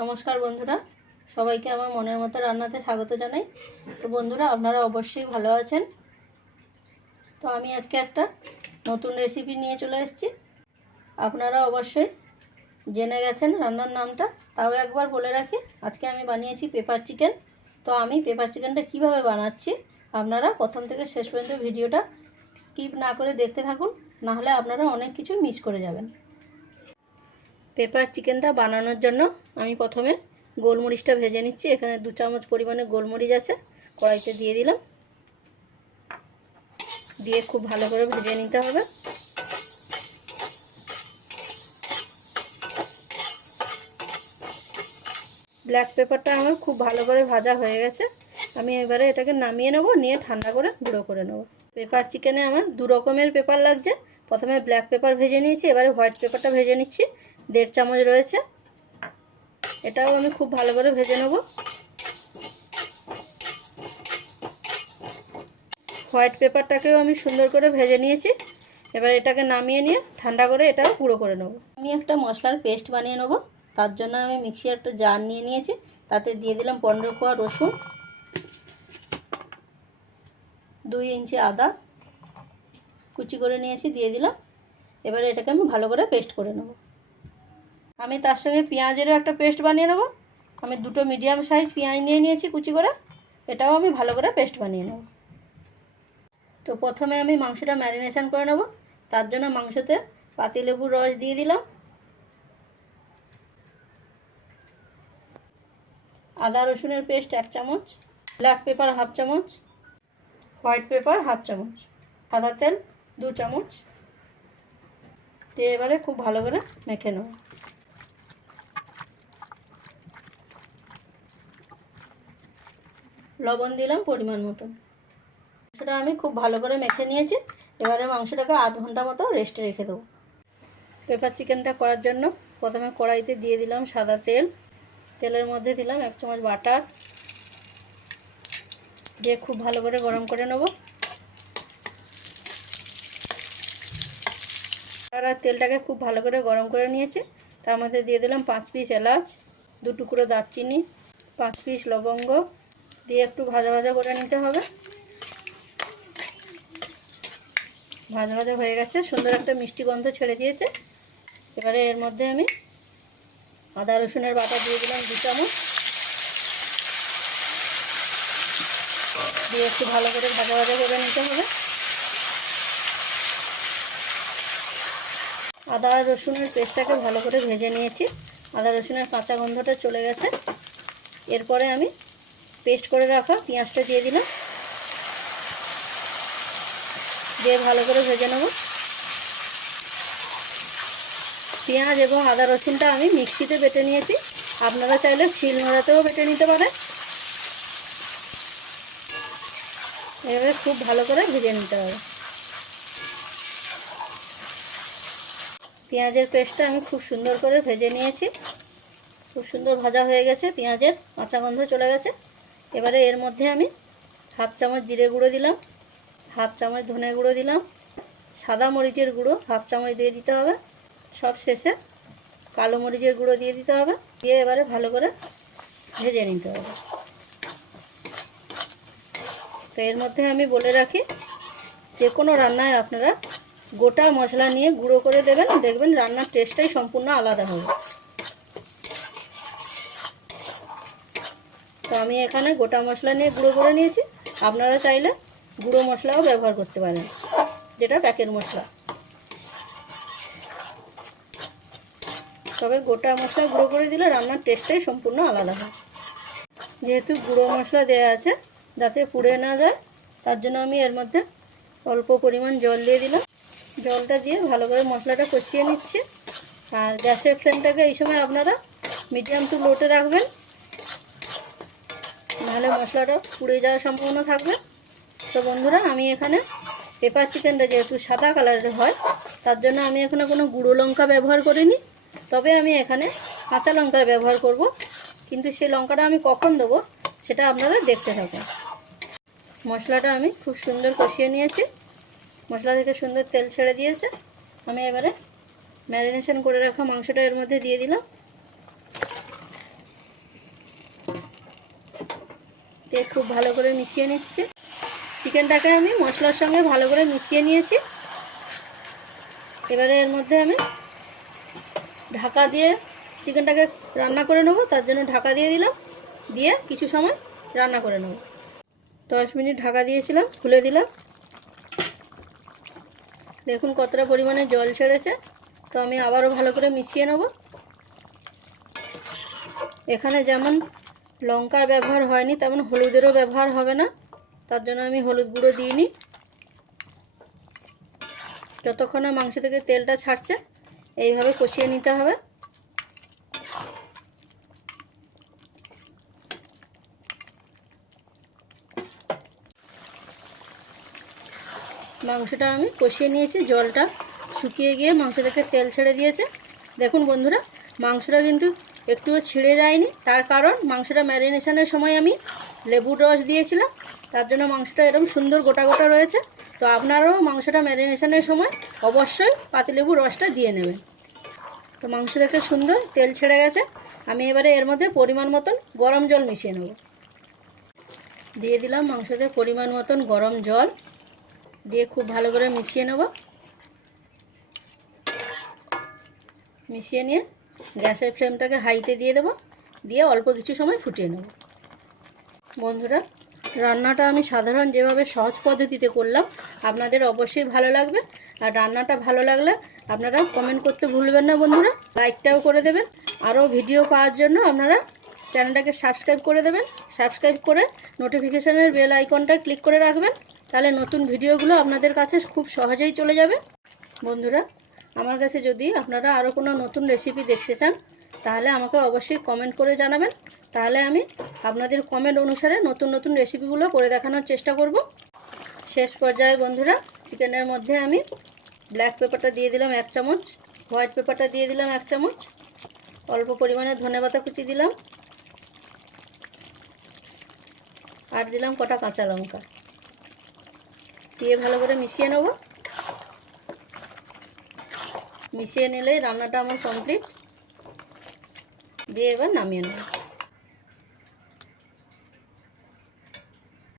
নমস্কার বন্ধুরা। সবাইকে আমার মনের মতো রান্নাতে স্বাগত জানাই। তো বন্ধুরা, আপনারা অবশ্যই ভালো আছেন? তো আমি আজকে একটা নতুন রেসিপি নিয়ে চলে এসেছি। আপনারা অবশ্যই জেনে গেছেন রান্নার নামটা। তাও একবার বলে রাখি, আজকে আমি বানিয়েছি পেপার চিকেন তো আমি পেপার চিকেনটা কীভাবে বানাচ্ছি, আপনারা প্রথম থেকে শেষ পর্যন্ত ভিডিওটা স্কিপ না করে দেখতে থাকুন। নাহলে আপনারা অনেক কিছু মিস করে যাবেন। পেপার চিকেনটা বানানোর জন্য আমি প্রথমে গোলমরিচটা ভেজে নিচ্ছি। এখানে দু চামচ পরিমাণে গোলমরিচ আছে, কড়াইতে দিয়ে দিলাম। দিয়ে খুব ভালো করে ভেজে নিতে হবে। ব্ল্যাক পেপারটা আমার খুব ভালো করে ভাজা হয়ে গেছে। আমি এবারে এটাকে নামিয়ে নেব, নিয়ে ঠান্ডা করে গুঁড়ো করে নেব। পেপার চিকেনে আমার দু রকমের পেপার লাগছে। প্রথমে ব্ল্যাক পেপার ভেজে নিয়েছি, এবারে হোয়াইট পেপারটা ভেজে নিচ্ছি। দেড় চামচ রয়েছে। এটাও আমি খুব ভালো করে ভেজে নেব। হোয়াইট পেপারটাকেও আমি সুন্দর করে ভেজে নিয়েছি। এবার এটাকে নামিয়ে নিয়ে ঠান্ডা করে এটাও গুঁড়ো করে নেব। আমি একটা মশলার পেস্ট বানিয়ে নেব। তার জন্য আমি মিক্সি একটা জার নিয়ে নিয়েছি। তাতে দিয়ে দিলাম পনেরো কোয়া রসুন, দুই ইঞ্চি আদা কুচি করে নিয়েছি, দিয়ে দিলাম। এবারে এটাকে আমি ভালো করে পেস্ট করে নেব। আমি তার সঙ্গে পেঁয়াজেরও একটা পেস্ট বানিয়ে নেব। আমি দুটো মিডিয়াম সাইজ পেঁয়াজ নিয়ে নিয়েছি কুচি করে। এটাও আমি ভালো করে পেস্ট বানিয়ে নেব। তো প্রথমে আমি মাংসটা ম্যারিনেশন করে নেব। তার জন্য মাংসতে পাতিলেবুর রস দিয়ে দিলাম। আদা রসুনের পেস্ট এক চামচ, ব্ল্যাক পেপার হাফ চামচ, হোয়াইট পেপার হাফ চামচ সাদা তেল দু চামচ। দিয়ে এবারে খুব ভালো করে মেখে নেব। লবণ দিলাম পরিমাণ মতো। মাংসটা আমি খুব ভালো করে মেখে নিয়েছি। এবারে মাংসটাকে আধ ঘণ্টা মতো রেস্টে রেখে দেবো। পেপার চিকেনটা করার জন্য প্রথমে কড়াইতে দিয়ে দিলাম সাদা তেল। তেলের মধ্যে দিলাম এক চামচ বাটার দিয়ে খুব ভালো করে গরম করে নেব। আর তেলটাকে খুব ভালো করে গরম করে নিয়েছে। তার মধ্যে দিয়ে দিলাম পাঁচ পিস এলাচ, দু টুকরো দারচিনি, পাঁচ পিস লবঙ্গ দিয়ে একটু ভাজা ভাজা করে নিতে হবে। ভাজা ভাজা হয়ে গেছে, সুন্দর একটা মিষ্টি গন্ধ ছেড়ে দিয়েছে। এবারে এর মধ্যে আমি আদা, রসুনের বাটা দিয়ে দিলাম দু চামচ। দিয়ে একটু ভালো করে ভাজা ভাজা করে নিতে হবে। আদা রসুনের পেস্টটাকে ভালো করে ভেজে নিয়েছি। আদা, রসুনের কাঁচা গন্ধটা চলে গেছে। এরপরে আমি পেস্ট করে রাখা পেঁয়াজটা দিয়ে দিলাম। দিয়ে ভালো করে ভেজে নেব। পেঁয়াজ এবং আদা রসুনটা আমি মিক্সিতে বেটে নিয়েছি। আপনারা চাইলে শিল নোড়াতেও বেটে নিতে পারেন। এভাবে খুব ভালো করে ভেজে নিতে হবে। পেঁয়াজের পেস্টটা আমি খুব সুন্দর করে ভেজে নিয়েছি। খুব সুন্দর ভাজা হয়ে গেছে, পেঁয়াজের কাঁচা গন্ধ চলে গেছে। এবারে এর মধ্যে আমি হাফ চামচ জিরে গুঁড়ো দিলাম, হাফ চামচ ধনে গুঁড়ো দিলাম, সাদা মরিচের গুঁড়ো হাফ চামচ দিয়ে দিতে হবে, সব শেষে কালো মরিচের গুঁড়ো দিয়ে দিতে হবে, দিয়ে এবারে ভালো করে ভেজে নিতে হবে। তো এর মধ্যে আমি বলে রাখি, যে কোনো রান্নায় আপনারা গোটা মশলা নিয়ে গুঁড়ো করে দেবেন, দেখবেন রান্নার টেস্টটাই সম্পূর্ণ আলাদা হবে। তো আমি এখানে গোটা মশলা নিয়ে গুঁড়ো করে নিয়েছি। আপনারা চাইলে গুঁড়ো মশলাও ব্যবহার করতে পারেন, যেটা প্যাকেট মশলা। তবে গোটা মশলা গুঁড়ো করে দিলে রান্নার টেস্টটাই সম্পূর্ণ আলাদা হয়। যেহেতু গুঁড়ো মশলা দেওয়া আছে, যাতে পুড়ে না যায়, তার জন্য আমি এর মধ্যে অল্প পরিমাণ জল দিয়ে দিলাম। জলটা দিয়ে ভালো করে মশলাটা কষিয়ে নিচ্ছি। আর গ্যাসের ফ্লেমটাকে এই সময় আপনারা মিডিয়াম টু লোতে রাখবেন। নাহলে মশলাটা পুড়ে যাওয়ার সম্ভাবনা থাকবে। তো বন্ধুরা, আমি এখানে পেপার চিকেনটা যেহেতু সাদা কালারের হয়, তার জন্য আমি এখানে কোনো গুঁড়ো লঙ্কা ব্যবহার করিনি। তবে আমি এখানে কাঁচা লঙ্কার ব্যবহার করব, কিন্তু সেই লঙ্কাটা আমি কখন দেবো সেটা আপনারা দেখতে থাকুন। মশলাটা আমি খুব সুন্দর কষিয়ে নিয়েছি। মশলা থেকে সুন্দর তেল ছেড়ে দিয়েছে। আমি এবারে ম্যারিনেশন করে রাখা মাংসটা এর মধ্যে দিয়ে দিলাম। দিয়ে খুব ভালো করে মিশিয়ে নিচ্ছে। চিকেনটাকে আমি মশলার সঙ্গে ভালো করে মিশিয়ে নিয়েছি। এবারে এর মধ্যে আমি ঢাকা দিয়ে চিকেনটাকে রান্না করে নেব, তার জন্য ঢাকা দিয়ে দিলাম, দিয়ে কিছু সময় রান্না করে নেব। দশ মিনিট ঢাকা দিয়েছিলাম, খুলে দিলাম। দেখুন কতটা পরিমাণে জল ছেড়েছে, তো আমি আবারও ভালো করে মিশিয়ে নেব। এখানে যেমন লঙ্কার ব্যবহার হয়নি, তেমন হলুদেরও ব্যবহার হবে না। তার জন্য আমি হলুদ গুঁড়ো যতক্ষণ না মাংস থেকে তেলটা ছাড়ছে, এইভাবে কষিয়ে নিতে হবে। মাংসটা আমি কষিয়ে নিয়েছি, জলটা শুকিয়ে গিয়ে মাংস থেকে তেল ছেড়ে দিয়েছে। দেখুন বন্ধুরা, মাংসটা কিন্তু একটুও ছিঁড়ে যায়নি। তার কারণ মাংসটা ম্যারিনেশনের সময় আমি লেবুর রস দিয়েছিলাম। তার জন্য মাংসটা এরকম সুন্দর গোটা গোটা রয়েছে। তো আপনারাও মাংসটা ম্যারিনেশনের সময় অবশ্যই পাতিলেবুর রসটা দিয়ে নেবেন। তো মাংস দেখে সুন্দর, তেল ছেড়ে গেছে। আমি এবারে এর মধ্যে পরিমাণ মতন গরম জল মিশিয়ে নেব। দিয়ে দিলাম মাংসতে পরিমাণ মতন গরম জল। দিয়ে খুব ভালো করে মিশিয়ে নেব। মিশিয়ে নিয়ে গ্যাসের ফ্লেমটাকে হাইতে দিয়ে দেবো, দিয়ে অল্প কিছু সময় ফুটিয়ে নেব। বন্ধুরা, রান্নাটা আমি সাধারণ যেভাবে সহজ পদ্ধতিতে করলাম, আপনাদের অবশ্যই ভালো লাগবে। আর রান্নাটা ভালো লাগলে আপনারা কমেন্ট করতে ভুলবেন না বন্ধুরা লাইকটাও করে দেবেন। আরও ভিডিও পাওয়ার জন্য আপনারা চ্যানেলটাকে সাবস্ক্রাইব করে দেবেন। সাবস্ক্রাইব করে নোটিফিকেশানের বেল আইকনটা ক্লিক করে রাখবেন। তাহলে নতুন ভিডিওগুলো আপনাদের কাছে খুব সহজেই চলে যাবে। বন্ধুরা আমার কাছে যদি আপনারা আরও কোনো নতুন রেসিপি দেখতে চান, তাহলে আমাকে অবশ্যই কমেন্ট করে জানাবেন। তাহলে আমি আপনাদের কমেন্ট অনুসারে নতুন নতুন রেসিপিগুলো করে দেখানোর চেষ্টা করব। শেষ পর্যায়ে বন্ধুরা চিকেনের মধ্যে আমি ব্ল্যাক পেপারটা দিয়ে দিলাম এক চামচ হোয়াইট পেপারটা দিয়ে দিলাম এক চামচ, অল্প পরিমাণে ধনেপাতা কুচি দিলাম, আর দিলাম কটা কাঁচা লঙ্কা। দিয়ে ভালো করে মিশিয়ে নেব। মিশিয়ে নিলেই রান্নাটা আমার কমপ্লিট। দিয়ে এবার নামিয়ে নেব।